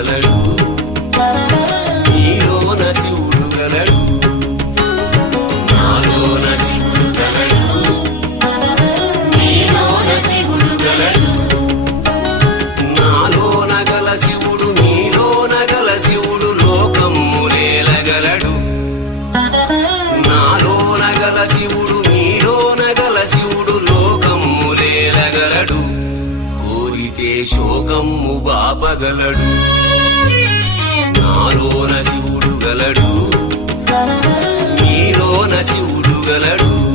గలడు నీలోన శివుడు గలడు నాలోన శివుడు గలడు నీలోన శివుడు గలడు నాలోన గల శివుడు నీలోన గల శివుడు లోకమ్ములేలగలడు నాలోన గల శివుడు నీలోన గల శివుడు లోకమ్ములేలగలడు కోరితే శోకమ్ము బాపగలడు నాలోన శివుడు గలడు నీలోన శివుడు గలడు